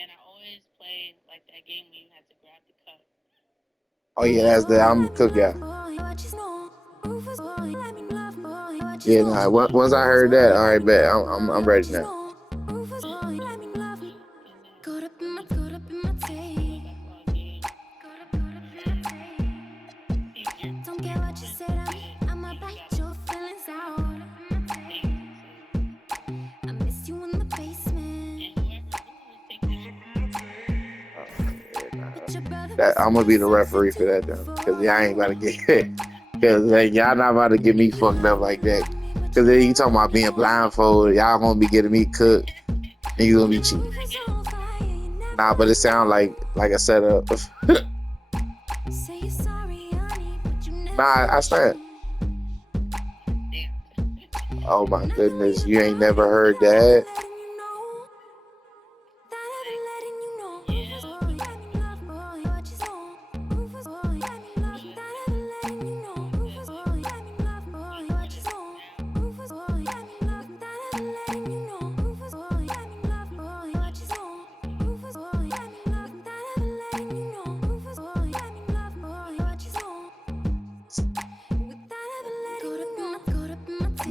And I always play like that game where you had to grab the cup. Oh yeah, that's the I'm a cookout. Yeah, nah. Once I heard that, all right, bet I'm ready now. That I'm gonna be the referee for that though, because y'all ain't about to get because like, y'all not about to get me fucked up like that. Because then you talking about being blindfolded, y'all gonna be getting me cooked, and you gonna be cheating. Nah, but it sound like a setup. Nah, I stand. Oh my goodness, you ain't never heard that?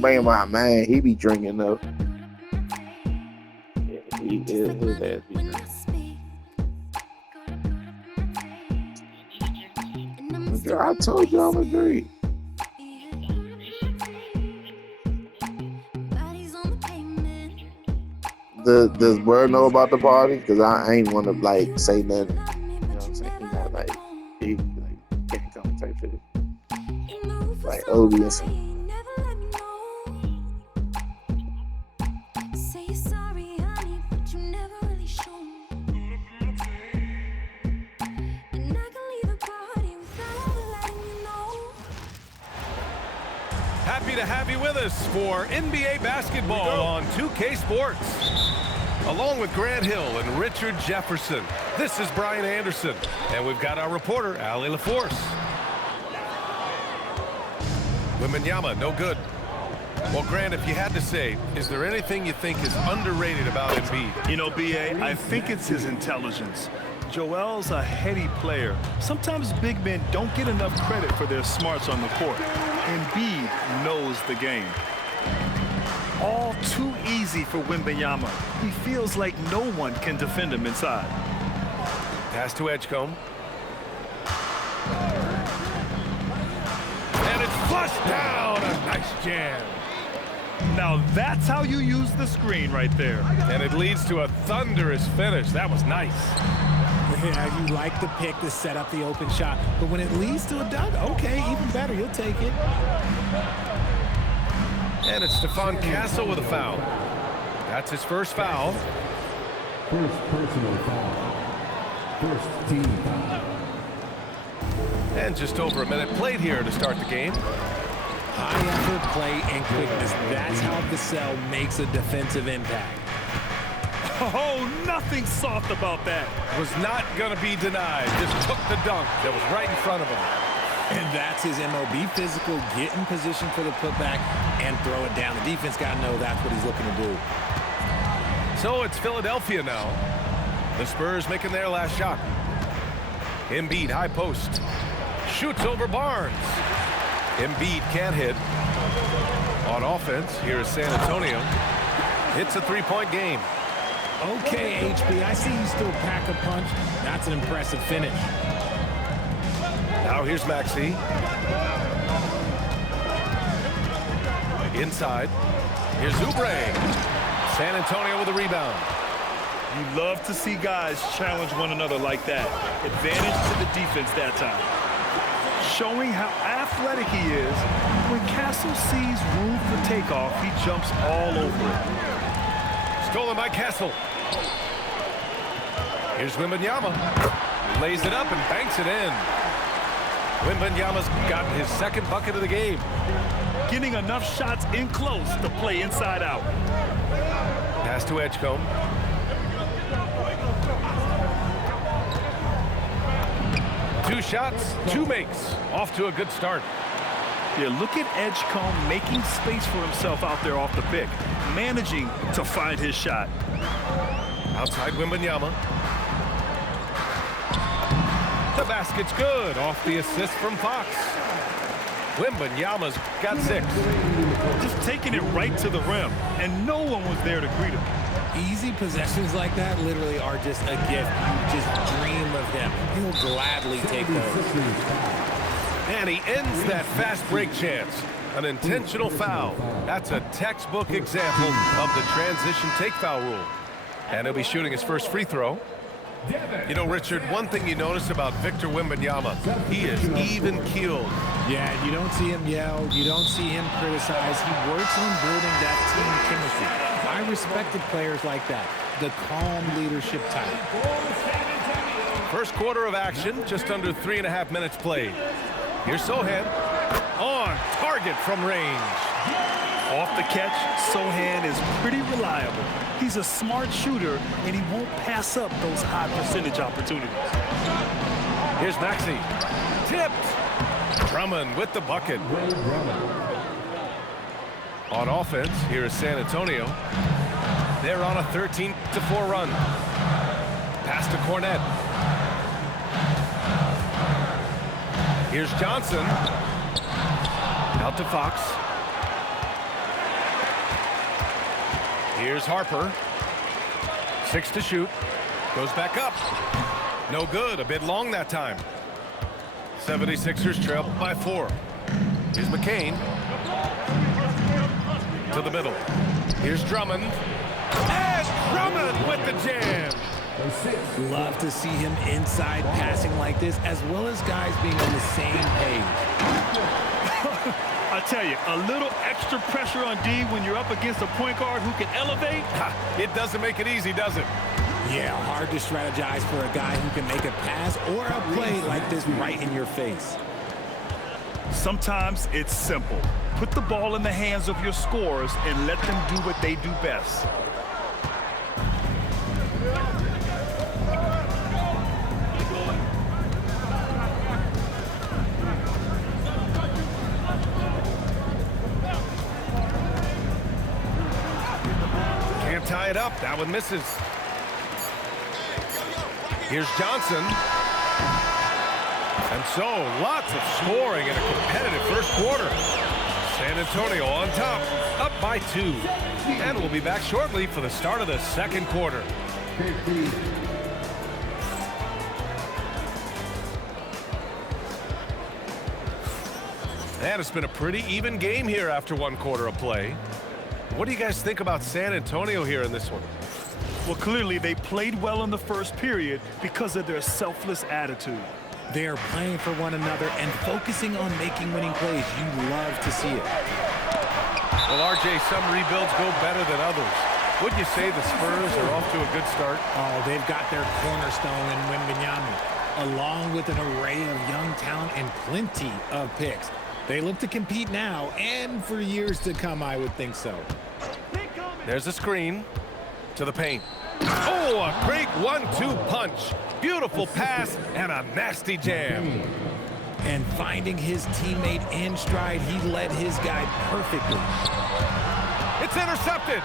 Bring my man, he be drinking though. Yeah, his ass be drinking. I told you I'm agree. Does Bird know about the party? Cause I ain't want to like say nothing. You know what I'm saying? He not like he like can't come type shit. Like odious. Happy to have you with us for NBA basketball on 2K Sports. Along with Grant Hill and Richard Jefferson, this is Brian Anderson, and we've got our reporter, Allie LaForce. Wembanyama, no good. Well, Grant, if you had to say, is there anything you think is underrated about Embiid? You know, B.A., I think it's his intelligence. Joel's a heady player. Sometimes big men don't get enough credit for their smarts on the court. Embiid knows the game. All too easy for Wembanyama. He feels like no one can defend him inside. Pass to Edgecombe. And it's flushed down. A nice jam. Now that's how you use the screen right there. And it leads to a thunderous finish. That was nice. Yeah, you like the pick to set up the open shot, but when it leads to a dunk, okay, even better, you'll take it. And it's Stephon Castle with a foul. That's his first foul. First personal foul. First team foul. And just over a minute played here to start the game. High effort play and quickness. That's how Vassell makes a defensive impact. Oh, nothing soft about that. Was not going to be denied. Just took the dunk that was right in front of him. And that's his MO. Be physical, get in position for the putback, and throw it down. The defense got to know that's what he's looking to do. So it's Philadelphia now. The Spurs making their last shot. Embiid, high post. Shoots over Barnes. Embiid can't hit. On offense, here is San Antonio. Hits a three-point game. Okay, HB, I see you still pack a punch. That's an impressive finish. Now here's Maxey. Inside. Here's Oubre. San Antonio with a rebound. You love to see guys challenge one another like that. Advantage to the defense that time. Showing how athletic he is. When Castle sees room for takeoff, he jumps all over it. Stolen by Castle. Here's Wembanyama. Lays it up and banks it in. Wembanyama's gotten his second bucket of the game. Getting enough shots in close to play inside out. Pass to Edgecombe. Two shots, two makes. Off to a good start. Yeah, look at Edgecombe making space for himself out there off the pick. Managing to find his shot. Outside Wembanyama. The basket's good off the assist from Fox. Wembanyama's got 6. Just taking it right to the rim, and no one was there to greet him. Easy possessions like that literally are just a gift. You just dream of them. He'll gladly take those. And he ends that fast break chance. An intentional foul. That's a textbook example of the transition take foul rule. And he'll be shooting his first free throw. You know, Richard, one thing you notice about Victor Wembanyama, he is even-keeled. Yeah, you don't see him yell. You don't see him criticize. He works on building that team chemistry. I respected players like that, the calm leadership type. First quarter of action, just under 3.5 minutes played. Here's Sohan on target from range. Off the catch, Sohan is pretty reliable. He's a smart shooter, and he won't pass up those high percentage opportunities. Here's Maxey. Tipped. Drummond with the bucket. On offense, here is San Antonio. They're on a 13-4 run. Pass to Cornette. Here's Johnson. Out to Fox. Here's Harper. 6 to shoot. Goes back up. No good. A bit long that time. 76ers trail by 4. Here's McCain. To the middle. Here's Drummond. And Drummond with the jam. Love to see him inside passing like this, as well as guys being on the same page. I tell you, a little extra pressure on D when you're up against a point guard who can elevate. It doesn't make it easy, does it? Yeah, hard to strategize for a guy who can make a pass or a play like this right in your face. Sometimes it's simple. Put the ball in the hands of your scorers and let them do what they do best. Can't tie it up. That one misses. Here's Johnson. And so, lots of scoring in a competitive first quarter. San Antonio on top, up by 2. And we'll be back shortly for the start of the second quarter. And it's been a pretty even game here after 1 quarter of play. What do you guys think about San Antonio here in this one? Well, clearly they played well in the first period because of their selfless attitude. They are playing for one another and focusing on making winning plays. You love to see it. Well, RJ, some rebuilds go better than others. Would you say the Spurs are off to a good start? Oh, they've got their cornerstone in Wembanyama, along with an array of young talent and plenty of picks. They look to compete now and for years to come, I would think so. There's a screen to the paint. Oh, a great 1-2 punch. Beautiful pass and a nasty jam. And finding his teammate in stride, he led his guy perfectly. It's intercepted.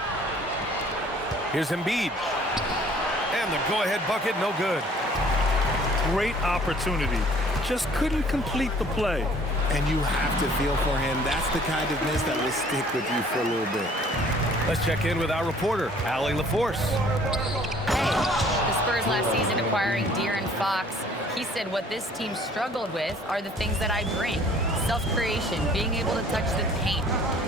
Here's Embiid. And the go-ahead bucket, no good. Great opportunity. Just couldn't complete the play. And you have to feel for him. That's the kind of miss that will stick with you for a little bit. Let's check in with our reporter, Allie LaForce. Hey, the Spurs last season acquiring De'Aaron Fox. He said what this team struggled with are the things that I bring. Self-creation, being able to touch the paint,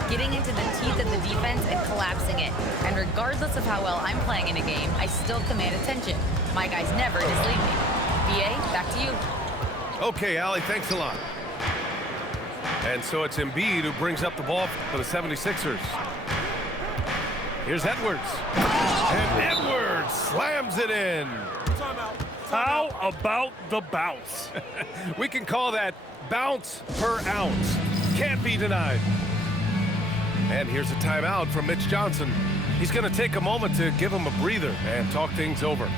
getting into the teeth of the defense and collapsing it. And regardless of how well I'm playing in a game, I still command attention. My guys never just leave me. BA, back to you. Okay, Allie, thanks a lot. And so it's Embiid who brings up the ball for the 76ers. Here's Edwards. And Edwards slams it in. How about the bounce? We can call that bounce per ounce. Can't be denied. And here's a timeout from Mitch Johnson. He's going to take a moment to give him a breather and talk things over.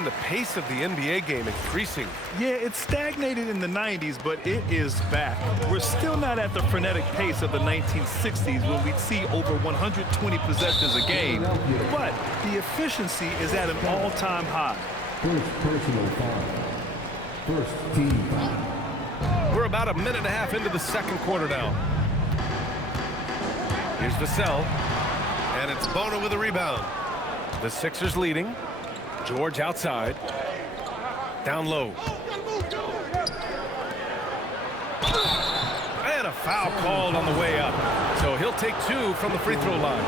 seen the pace of the NBA game increasing. Yeah, it stagnated in the 90s, but it is back. We're still not at the frenetic pace of the 1960s when we'd see over 120 possessions a game, but the efficiency is at an all-time high. First personal foul. First team foul. We're about a minute and a half into the second quarter now. Here's Vassell, and it's Bona with a rebound. The Sixers leading. George outside. Down low. And a foul called on the way up. So he'll take 2 from the free throw line.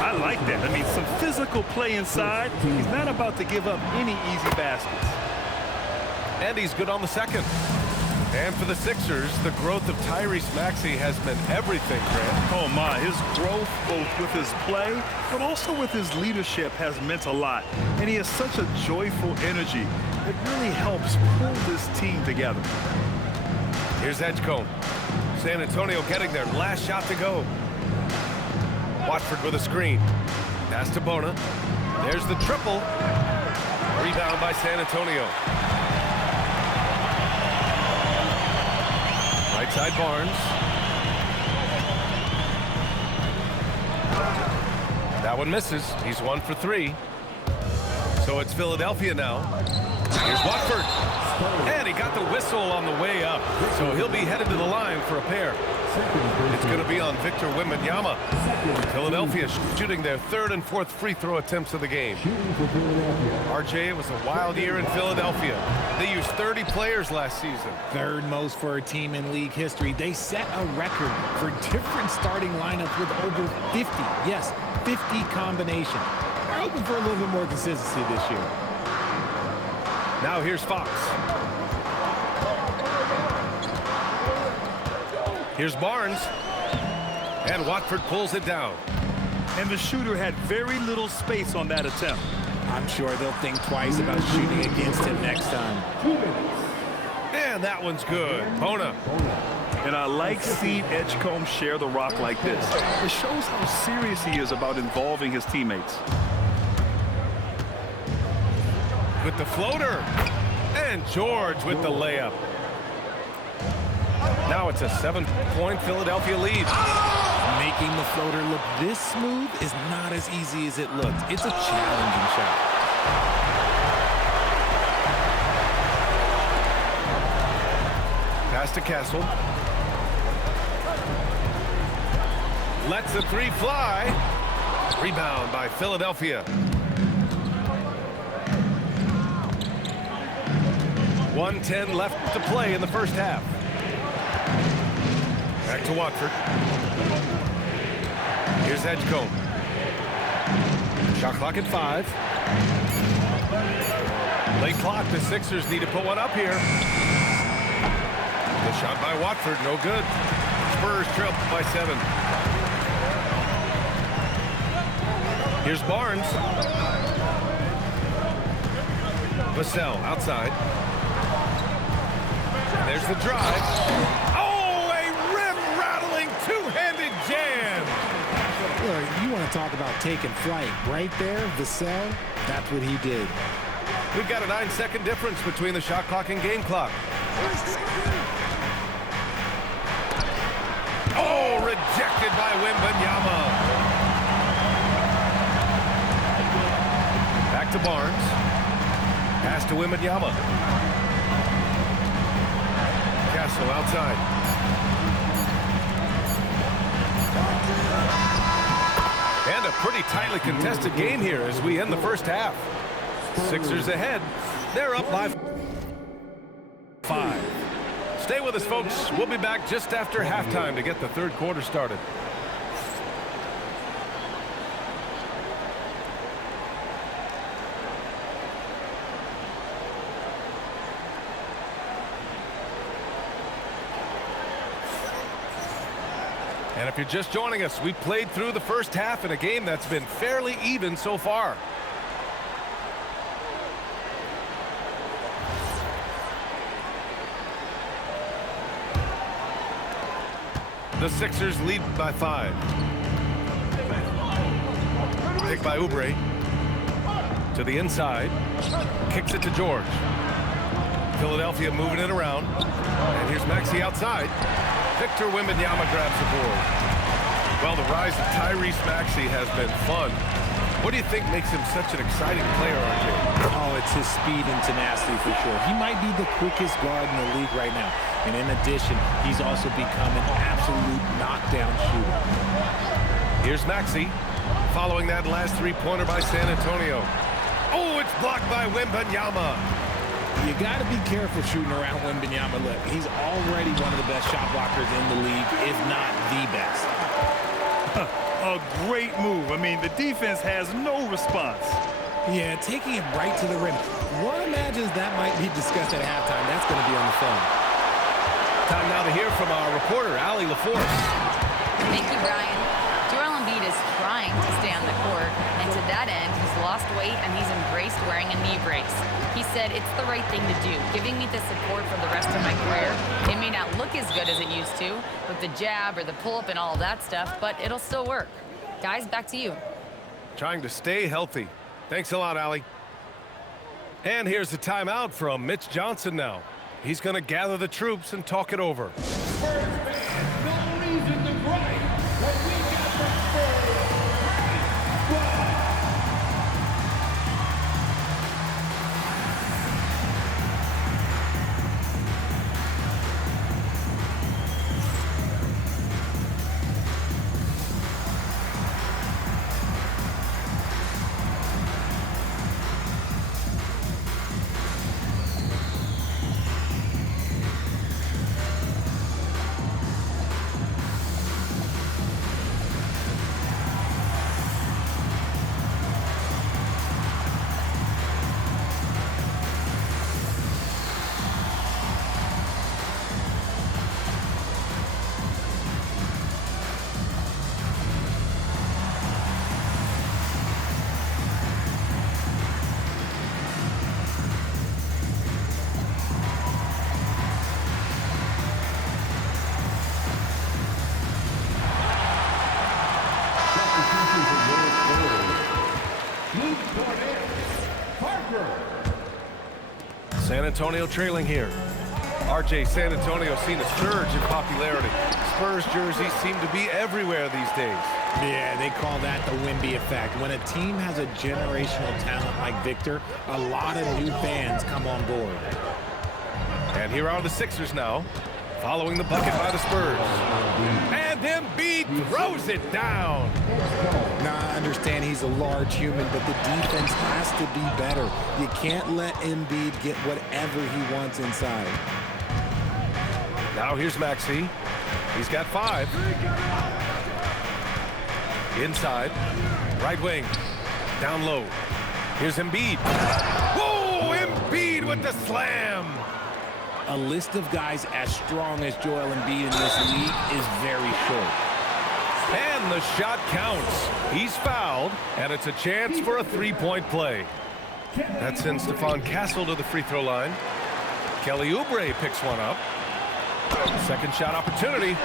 I like that. I mean, some physical play inside. He's not about to give up any easy baskets. And he's good on the second. And for the Sixers, the growth of Tyrese Maxey has meant everything, Grant. Oh, my. His growth, both with his play, but also with his leadership, has meant a lot. And he has such a joyful energy. It really helps pull this team together. Here's Edgecombe. San Antonio getting their last shot to go. Watford with a screen. Pass to Bona. There's the triple. Rebound by San Antonio. Right side Barnes. That one misses. He's 1 for 3. So it's Philadelphia now. Here's Watford. And he got the whistle on the way up. So he'll be headed to the line for a pair. It's going to be on Victor Wembanyama. Philadelphia shooting their 3rd and 4th free throw attempts of the game. RJ, it was a wild year in Philadelphia. They used 30 players last season. 3rd most for a team in league history. They set a record for different starting lineups with over 50. Yes, 50 combinations. They're hoping for a little bit more consistency this year. Now here's Fox. Here's Barnes. And Watford pulls it down. And the shooter had very little space on that attempt. I'm sure they'll think twice about shooting against him next time. And that one's good. Bona. And I like seeing Edgecombe share the rock like this. It shows how serious he is about involving his teammates. With the floater. And George with the layup. Now it's a 7-point Philadelphia lead. Making the floater look this smooth is not as easy as it looks. It's a challenging shot. Pass to Castle. Lets the 3 fly. Rebound by Philadelphia. 1:10 left to play in the first half. Back to Watford. Here's Edgecombe. Shot clock at 5. Late clock. The Sixers need to put one up here. The shot by Watford, no good. Spurs trail by 7. Here's Barnes. Vassell outside. And there's the drive. Oh, a rim-rattling two-handed jam. Look, you want to talk about taking flight. Right there, Vassell, that's what he did. We've got a 9-second difference between the shot clock and game clock. Oh, rejected by Wembanyama. Back to Barnes. Pass to Wembanyama. Castle outside. And a pretty tightly contested game here as we end the first half. Sixers ahead. They're up by 5. Stay with us, folks. We'll be back just after halftime to get the third quarter started. And if you're just joining us, we played through the first half in a game that's been fairly even so far. The Sixers lead by 5. Pick by Oubre. To the inside. Kicks it to George. Philadelphia moving it around. And here's Maxey outside. Victor Wembanyama grabs the board. Well, the rise of Tyrese Maxey has been fun. What do you think makes him such an exciting player, RJ? Oh, it's his speed and tenacity for sure. He might be the quickest guard in the league right now. And in addition, he's also become an absolute knockdown shooter. Here's Maxey. Following that last three-pointer by San Antonio. Oh, it's blocked by Wembanyama. You got to be careful shooting around Wembanyama. Look, he's already one of the best shot blockers in the league, if not the best. A great move. I mean, the defense has no response. Yeah, taking it right to the rim. One imagines that might be discussed at halftime. That's going to be on the phone. Time now to hear from our reporter, Allie LaForce. Thank you, Brian. Joel Embiid is trying to stay on the court, and to that end, he's lost weight and he's embraced wearing a knee brace. He said, it's the right thing to do, giving me the support for the rest of my career. It may not look as good as it used to, with the jab or the pull-up and all of that stuff, but it'll still work. Guys, back to you. Trying to stay healthy. Thanks a lot, Allie. And here's the timeout from Mitch Johnson now. He's going to gather the troops and talk it over. San Antonio trailing here. RJ, San Antonio seen a surge in popularity. Spurs jerseys seem to be everywhere these days. Yeah, they call that the Wemby effect. When a team has a generational talent like Victor, a lot of new fans come on board. And here are the Sixers now, following the bucket by the Spurs. And Embiid throws it down. Now, I understand he's a large human, but the defense has to be better. You can't let Embiid get whatever he wants inside. Now here's Maxey. He's got 5. Inside, right wing, down low. Here's Embiid. Whoa, Embiid with the slam. A list of guys as strong as Joel Embiid in this league is very short. And the shot counts. He's fouled, and it's a chance for a three-point play. That sends Stephon Castle to the free throw line. Kelly Oubre picks one up. Second shot opportunity.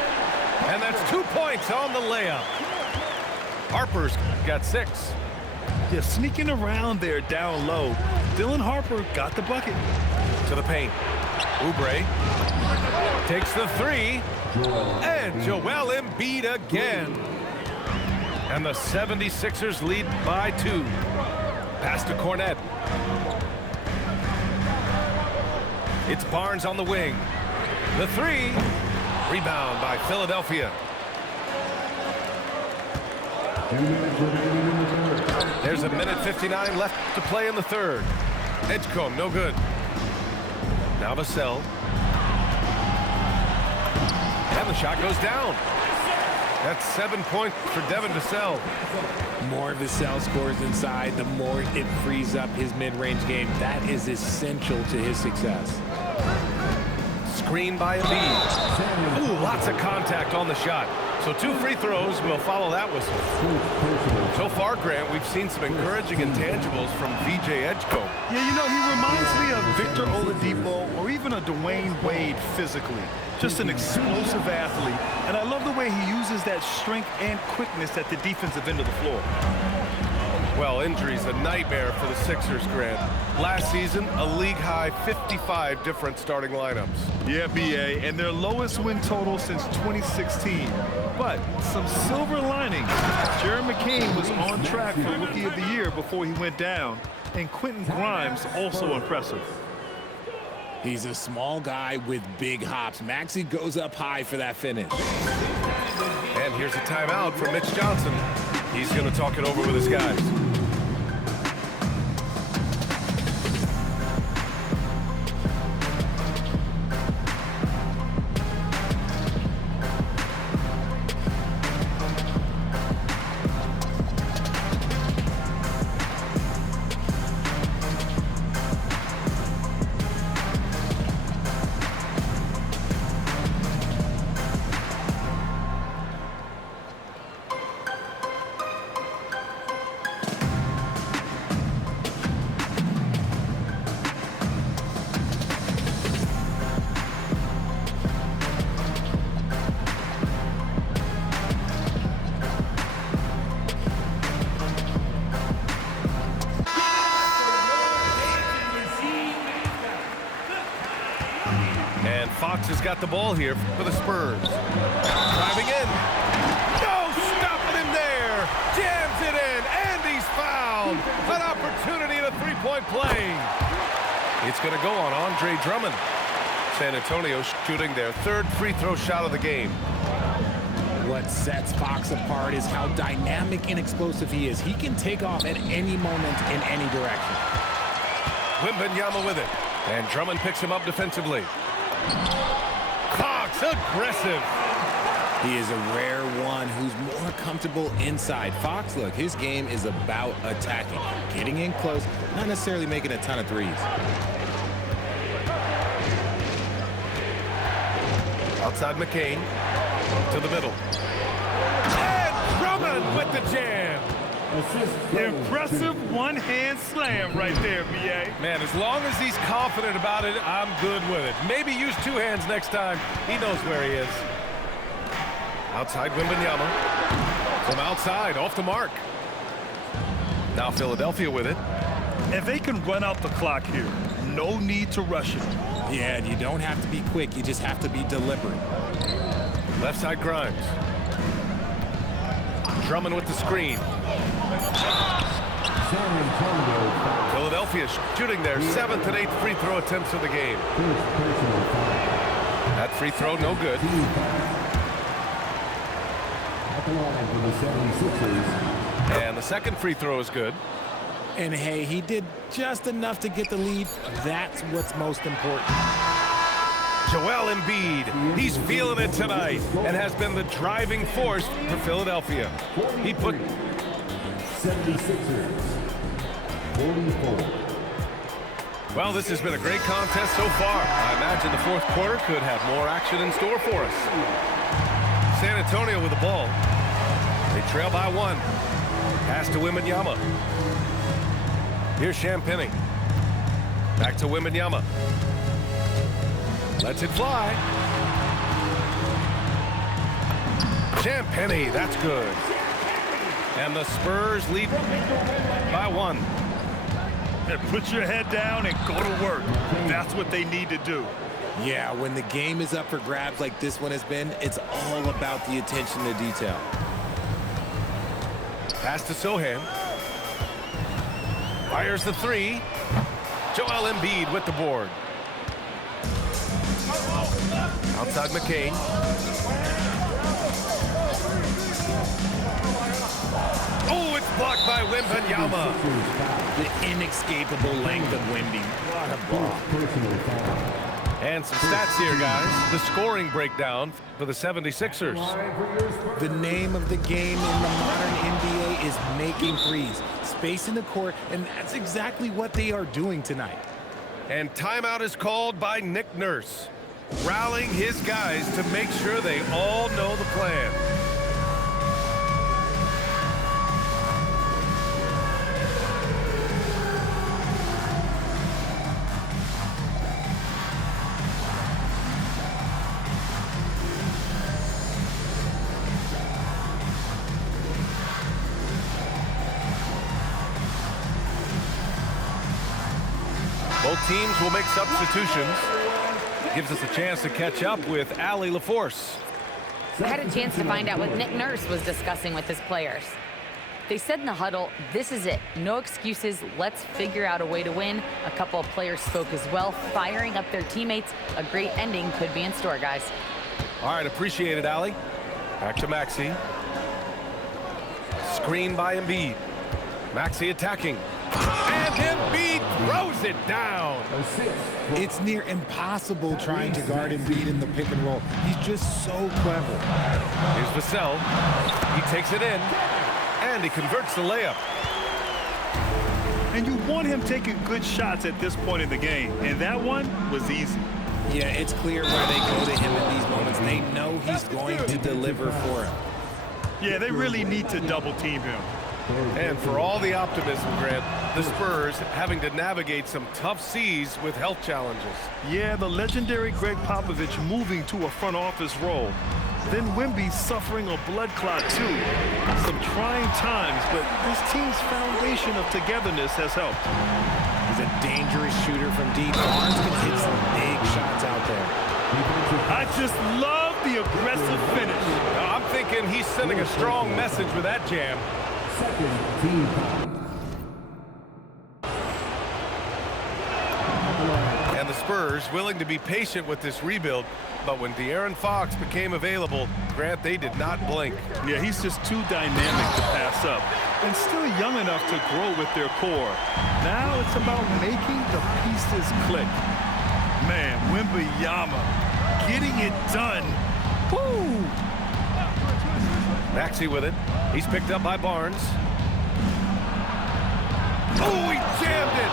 And that's 2 points on the layup. Harper's got 6. Yeah, sneaking around there down low. Dylan Harper got the bucket. To the paint. Oubre takes the 3. And Joel Embiid again. And the 76ers lead by 2. Pass to Cornette. It's Barnes on the wing. The 3. Rebound by Philadelphia. There's a minute 59 left to play in the third. Edgecombe, no good. Now Vassell. And the shot goes down. That's 7 points for Devin Vassell. More Vassell scores inside, the more it frees up his mid-range game. That is essential to his success. Screen by Embiid. Ooh, lots of contact on the shot. So 2 free throws will follow that whistle. So far, Grant, we've seen some encouraging intangibles from VJ Edgecombe. Yeah, you know, he reminds me of Victor Oladipo or even a Dwayne Wade physically. Just an explosive athlete. And I love the way he uses that strength and quickness at the defensive end of the floor. Well, injuries a nightmare for the Sixers, Grant. Last season, a league-high 55 different starting lineups. Yeah, BA, and their lowest win total since 2016. But some silver linings. Jared McCain was on track for Rookie of the Year before he went down, and Quentin Grimes also impressive. He's a small guy with big hops. Maxey goes up high for that finish. And here's a timeout for Mitch Johnson. He's going to talk it over with his guys. Fox has got the ball here for the Spurs. Driving in. No, stopping him there. Jams it in, and he's fouled. An opportunity in a three-point play. It's going to go on Andre Drummond. San Antonio shooting their third free throw shot of the game. What sets Fox apart is how dynamic and explosive he is. He can take off at any moment in any direction. Wembanyama with it, and Drummond picks him up defensively. Fox aggressive. He is a rare one who's more comfortable inside. Fox, look, his game is about attacking, getting in close, not necessarily making a ton of threes. Outside McCain to the middle. And Drummond with the jam. Impressive one-hand slam right there, BA. Man, as long as he's confident about it, I'm good with it. Maybe use two hands next time. He knows where he is. Outside Wembanyama. From outside, off the mark. Now Philadelphia with it. And they can run out the clock here. No need to rush it. Yeah, and you don't have to be quick. You just have to be deliberate. Left side Grimes. Drummond with the screen. Philadelphia shooting their 7th and 8th free throw attempts of the game. That free throw no good. And the second free throw is good. And hey, he did just enough to get the lead. That's what's most important. Joel Embiid, he's feeling it tonight and has been the driving force for Philadelphia. He put 76ers, 44. Well, this has been a great contest so far. I imagine the fourth quarter could have more action in store for us. San Antonio with the ball. They trail by 1. Pass to Wembanyama. Here's Champagnie. Back to Wembanyama. Lets it fly. Champagnie, that's good. And the Spurs lead by 1. And put your head down and go to work. That's what they need to do. Yeah, when the game is up for grabs like this one has been, it's all about the attention to detail. Pass to Sohan. Fires the 3. Joel Embiid with the board. Outside McCain. Oh, it's blocked by Wembanyama. The inescapable length of Wemby. What a block. And some stats here, guys. The scoring breakdown for the 76ers. The name of the game in the modern NBA is making threes. Space in the court, and that's exactly what they are doing tonight. And timeout is called by Nick Nurse, rallying his guys to make sure they all know the plan. teams will make substitutions. Gives us a chance to catch up with Allie LaForce. I had a chance to find out what Nick Nurse was discussing with his players. They said in the huddle, this is it. No excuses. Let's figure out a way to win. A couple of players spoke as well, firing up their teammates. A great ending could be in store, guys. All right, appreciate it, Allie. Back to Maxey. Screen by Embiid. Maxey attacking. And Embiid throws it down. It's near impossible trying to guard Embiid in the pick and roll. He's just so clever. Here's Vassell. He takes it in, and he converts the layup. And you want him taking good shots at this point in the game, and that one was easy. Yeah, it's clear where they go to him in these moments. They know he's going to deliver for him. Yeah, they really need to double team him. And for all the optimism, Grant, the Spurs having to navigate some tough seas with health challenges. Yeah, the legendary Greg Popovich moving to a front office role. Then Wemby suffering a blood clot too. Some trying times, but this team's foundation of togetherness has helped. He's a dangerous shooter from deep. Barnes can hit some big shots out there. I just love the aggressive finish. I'm thinking he's sending a strong message with that jam. And the Spurs willing to be patient with this rebuild, but when De'Aaron Fox became available, Grant, they did not blink. Yeah, he's just too dynamic to pass up, and still young enough to grow with their core. Now it's about making the pieces click. Man, Wembanyama getting it done. Woo! Maxey with it. He's picked up by Barnes. Oh, he jammed it!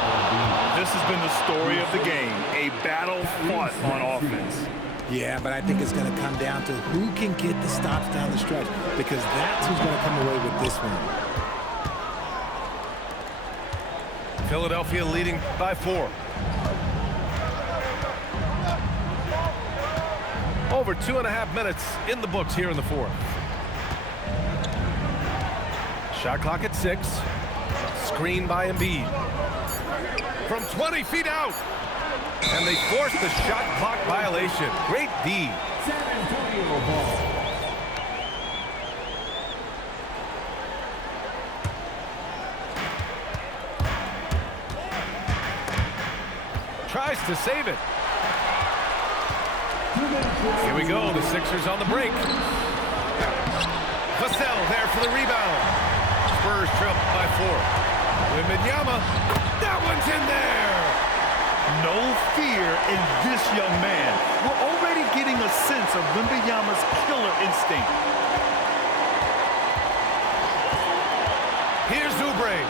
This has been the story of the game. A battle fought on offense. Yeah, but I think it's going to come down to who can get the stops down the stretch, because that's who's going to come away with this one. Philadelphia leading by 4. Over 2.5 minutes in the books here in the fourth. Shot clock at 6. Screen by Embiid. From 20 feet out. And they force the shot clock violation. Great D. Tries to save it. Here we go. The Sixers on the break. Vassell there for the rebound. Spurs trail by 4. Wembanyama, that one's in there. No fear in this young man. We're already getting a sense of Wembanyama's killer instinct. Here's Oubre.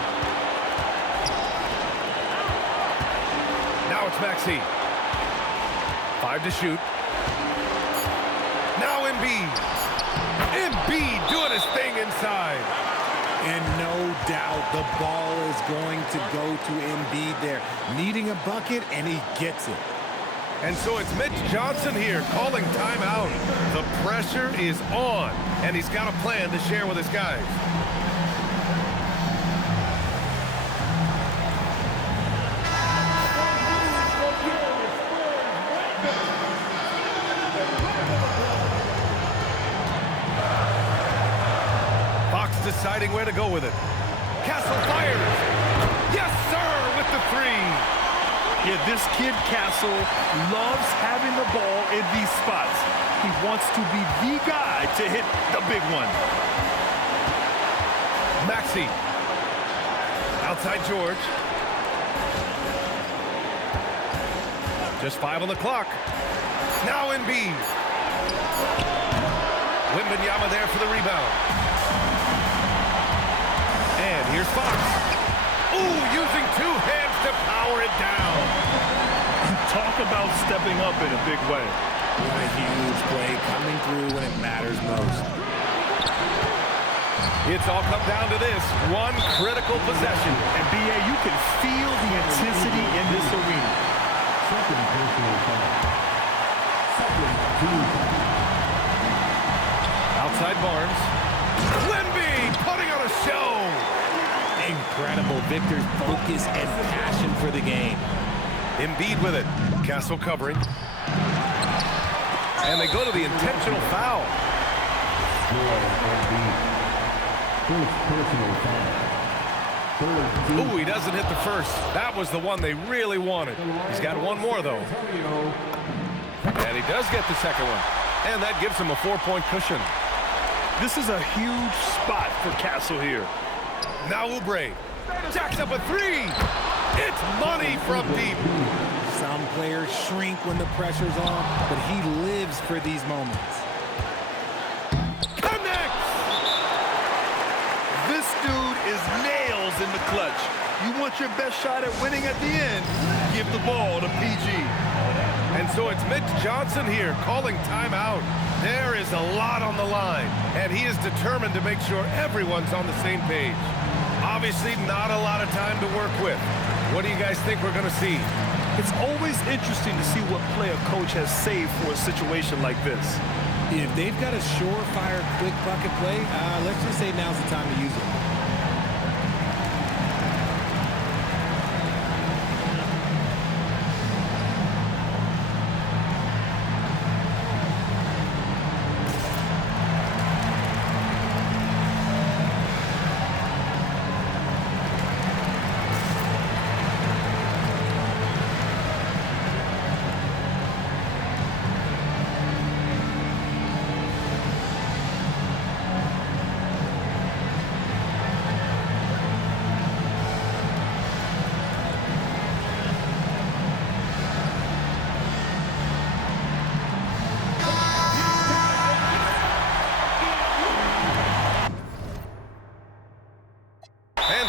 Now it's Maxey. 5 to shoot. Now Embiid. Embiid doing his thing inside. And no doubt the ball is going to go to Embiid there, needing a bucket, and he gets it. And so it's Mitch Johnson here calling timeout. The pressure is on, and he's got a plan to share with his guys. Deciding where to go with it. Castle fires. Yes, sir, with the 3. Yeah, this kid, Castle, loves having the ball in these spots. He wants to be the guy to hit the big one. Maxey. Outside George. Just 5 on the clock. Now Embiid. Wembanyama there for the rebound. And here's Fox. Ooh, using 2 hands to power it down. Talk about stepping up in a big way. What a huge play coming through when it matters most. It's all come down to this one critical possession. And B.A., you can feel the intensity in this arena. Second personal foul. Second team foul. Outside Barnes. Wemby putting on a show. Incredible. Victor's focus and passion for the game. Embiid with it. Castle covering. And they go to the intentional foul. First personal foul. Ooh, he doesn't hit the first. That was the one they really wanted. He's got one more, though. And he does get the second one. And that gives him a 4-point cushion. This is a huge spot for Castle here. Now Oubre jacks up a three. It's money from deep. Some players shrink when the pressure's on, but he lives for these moments. Connects! This dude is nails in the clutch. You want your best shot at winning at the end, give the ball to PG. And so it's Mitch Johnson here calling timeout. There is a lot on the line, and he is determined to make sure everyone's on the same page. Obviously, not a lot of time to work with. What do you guys think we're going to see? It's always interesting to see what play a coach has saved for a situation like this. If they've got a surefire, quick bucket play, let's just say now's the time to use it.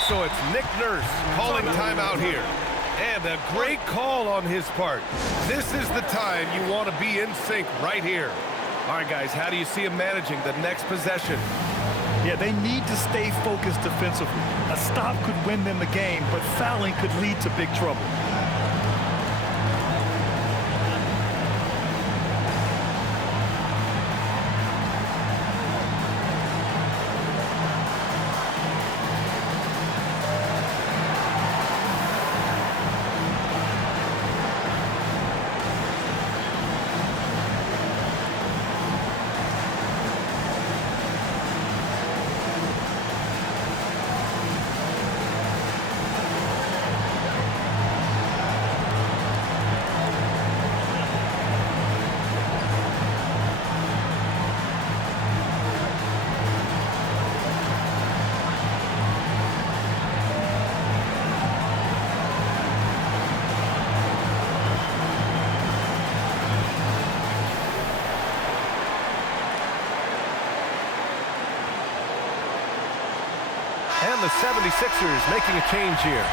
So it's Nick Nurse calling timeout here. And a great call on his part. This is the time you want to be in sync right here. All right, guys, how do you see him managing the next possession? Yeah, they need to stay focused defensively. A stop could win them the game, but fouling could lead to big trouble. And the 76ers making a change here.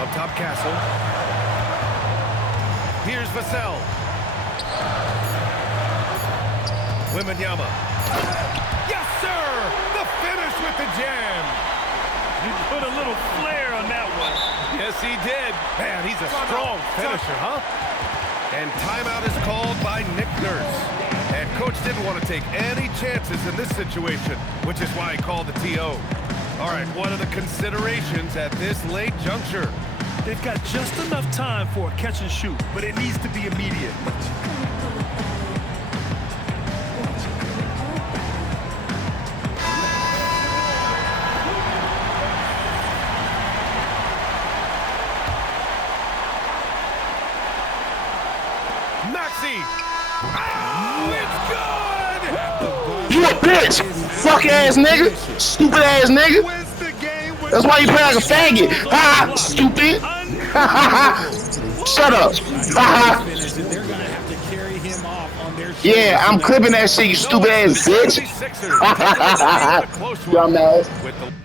Up top, Castle. Here's Vassell. Wembanyama. Yes, sir! The finish with the jam. He put a little flair on that one. Yes, he did. Man, he's a strong finisher, huh? And timeout is called by Nick Nurse. And coach didn't want to take any chances in this situation, which is why he called the TO. All right, what are the considerations at this late juncture? They've got just enough time for a catch and shoot, but it needs to be immediate. Maxey! Oh, it's good! You a bitch! Fuck ass nigga! Stupid ass nigga! Wins the game with That's why you play like a faggot! Ha! Stupid! Ha ha ha! Shut up! Ha ha! They're going to have to carry him off on their Yeah, I'm clipping that shit, you stupid ass bitch! The 76ers taking the close one Dumbass. with the